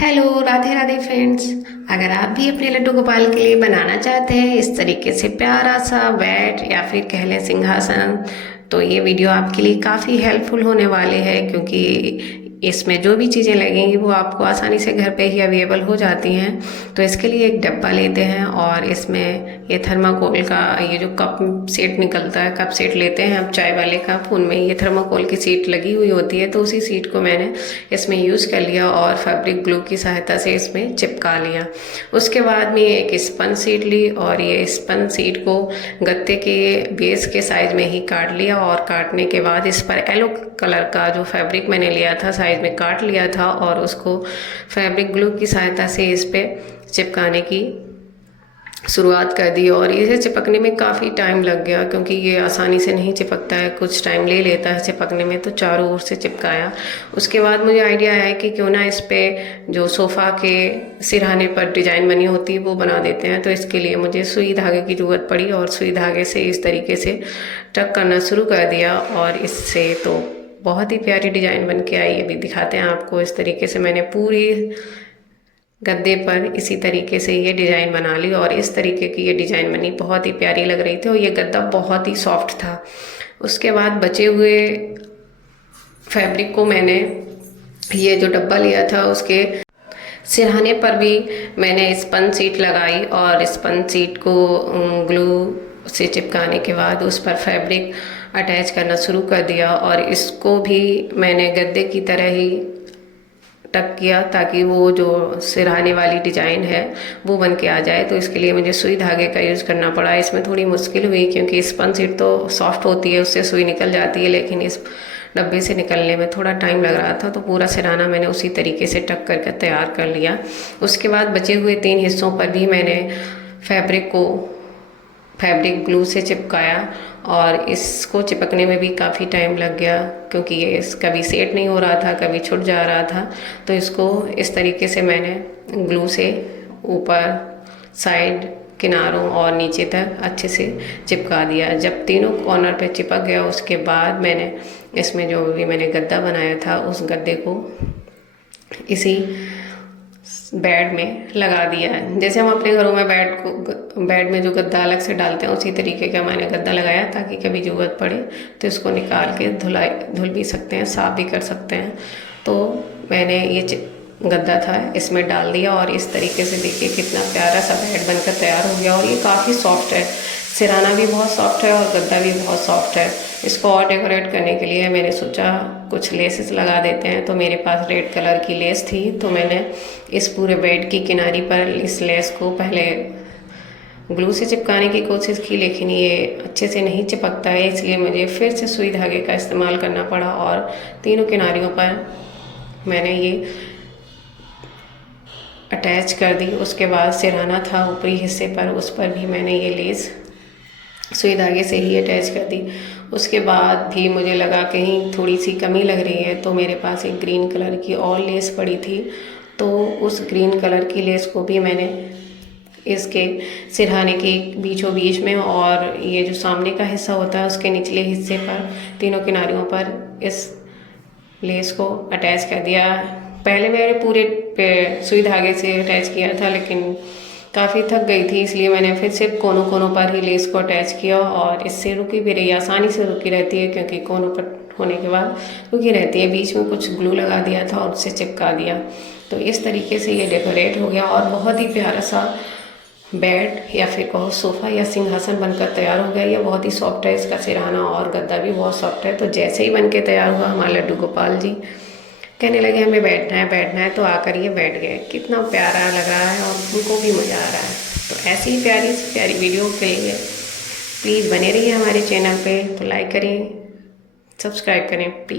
Hello, Radhe Radhe friends. अगर आप भी अपने लड्डू गोपाल के लिए बनाना चाहते हैं इस तरीके से प्यारा सा बेड या फिर कह लें सिंहासन, तो ये वीडियो आपके लिए काफ़ी हेल्पफुल होने वाले हैं, क्योंकि इसमें जो भी चीज़ें लगेंगी वो आपको आसानी से घर पे ही अवेलेबल हो जाती हैं। तो इसके लिए एक डब्बा लेते हैं और इसमें ये थर्माकोल का ये जो कप सेट निकलता है, कप सेट लेते हैं आप चाय वाले कप, उनमें ये थर्माकोल की सीट लगी हुई होती है। तो उसी सीट को मैंने इसमें यूज़ कर लिया और फैब्रिक ग्लू की सहायता से इसमें चिपका लिया। उसके बाद में एक स्पंज सीट ली और ये स्पंज सीट को गत्ते के बेस के साइज में ही काट लिया, और काटने के बाद इस पर येलो कलर का जो फैब्रिक मैंने लिया था साइज में काट लिया था और उसको फैब्रिक ग्लू की सहायता से इस पे चिपकाने की शुरुआत कर दी। और इसे चिपकने में काफ़ी टाइम लग गया, क्योंकि ये आसानी से नहीं चिपकता है, कुछ टाइम ले लेता है चिपकने में। तो चारों ओर से चिपकाया। उसके बाद मुझे आइडिया आया कि क्यों ना इस पे जो सोफ़ा के सिरहाने पर डिज़ाइन बनी होती है वो बना देते हैं। तो इसके लिए मुझे सुई धागे की ज़रूरत पड़ी और सुई धागे से इस तरीके से टक करना शुरू कर दिया, और इससे तो बहुत ही प्यारी डिज़ाइन बन के आई। अभी दिखाते हैं आपको। इस तरीके से मैंने पूरी गद्दे पर इसी तरीके से ये डिज़ाइन बना ली, और इस तरीके की ये डिज़ाइन बनी, बहुत ही प्यारी लग रही थी और ये गद्दा बहुत ही सॉफ्ट था। उसके बाद बचे हुए फैब्रिक को मैंने ये जो डब्बा लिया था उसके सिरहाने पर भी मैंने स्पंज सीट लगाई, और स्पंज सीट को ग्लू से चिपकाने के बाद उस पर फैब्रिक अटैच करना शुरू कर दिया, और इसको भी मैंने गद्दे की तरह ही टक किया ताकि वो जो सिरहाने वाली डिज़ाइन है वो बन के आ जाए। तो इसके लिए मुझे सुई धागे का यूज़ करना पड़ा। इसमें थोड़ी मुश्किल हुई क्योंकि स्पंज सीट तो सॉफ्ट होती है, उससे सुई निकल जाती है, लेकिन इस डब्बे से निकलने में थोड़ा टाइम लग रहा था। तो पूरा सिरहाना मैंने उसी तरीके से टक करके तैयार कर लिया। उसके बाद बचे हुए 3 हिस्सों पर भी मैंने फैब्रिक ग्लू से चिपकाया, और इसको चिपकने में भी काफ़ी टाइम लग गया, क्योंकि ये कभी सेट नहीं हो रहा था, कभी छूट जा रहा था। तो इसको इस तरीके से मैंने ग्लू से ऊपर, साइड, किनारों और नीचे तक अच्छे से चिपका दिया। जब तीनों कॉर्नर पे चिपक गया उसके बाद मैंने इसमें जो भी मैंने गद्दा बनाया था उस गद्दे को इसी बेड में लगा दिया है। जैसे हम अपने घरों में बेड में जो गद्दा अलग से डालते हैं उसी तरीके का मैंने गद्दा लगाया, ताकि कभी ज़रूरत पड़े तो इसको निकाल के धुल भी सकते हैं, साफ भी कर सकते हैं। तो मैंने ये गद्दा था इसमें डाल दिया, और इस तरीके से देखिए कितना प्यारा सा बेड बनकर तैयार हो गया। और ये काफ़ी सॉफ्ट है, सिरहाना भी बहुत सॉफ्ट है और गद्दा भी बहुत सॉफ्ट है। इसको और डेकोरेट करने के लिए मैंने सोचा कुछ लेसेस लगा देते हैं। तो मेरे पास रेड कलर की लेस थी, तो मैंने इस पूरे बेड की किनारी पर इस लेस को पहले ग्लू से चिपकाने की कोशिश की, लेकिन ये अच्छे से नहीं चिपकता है, इसलिए मुझे फिर से सुई धागे का इस्तेमाल करना पड़ा। और तीनों किनारियों पर मैंने ये अटैच कर दी। उसके बाद सिरहाना था ऊपरी हिस्से पर, उस पर भी मैंने ये लेस सुई धागे से ही अटैच कर दी। उसके बाद भी मुझे लगा कहीं थोड़ी सी कमी लग रही है, तो मेरे पास एक ग्रीन कलर की और लेस पड़ी थी। तो उस ग्रीन कलर की लेस को भी मैंने इसके सिरहाने के बीचों बीच में और ये जो सामने का हिस्सा होता है उसके निचले हिस्से पर तीनों किनारियों पर इस लेस को अटैच कर दिया। पहले मैंने पूरे पे सुई धागे से अटैच किया था, लेकिन काफ़ी थक गई थी, इसलिए मैंने फिर से कोनों कोनों पर ही लेस को अटैच किया, और इससे रुकी भी रही, आसानी से रुकी रहती है क्योंकि कोनों पर होने के बाद रुकी रहती है। बीच में कुछ ग्लू लगा दिया था और उससे चिपका दिया। तो इस तरीके से ये डेकोरेट हो गया और बहुत ही प्यारा सा बेड या फिर कहो सोफ़ा या सिंहासन बनकर तैयार हो गया। ये बहुत ही सॉफ्ट है, इसका सिरहाना और गद्दा भी बहुत सॉफ्ट है। तो जैसे ही बन के तैयार हुआ हमारे लड्डू गोपाल जी कहने लगे हमें बैठना है, तो आकर ये बैठ गए। कितना प्यारा लग रहा है और उनको भी मज़ा आ रहा है। तो ऐसी ही प्यारी से प्यारी वीडियो के लिए प्लीज़ बने रहिए हमारे चैनल पे। तो लाइक करें, सब्सक्राइब करें प्लीज़।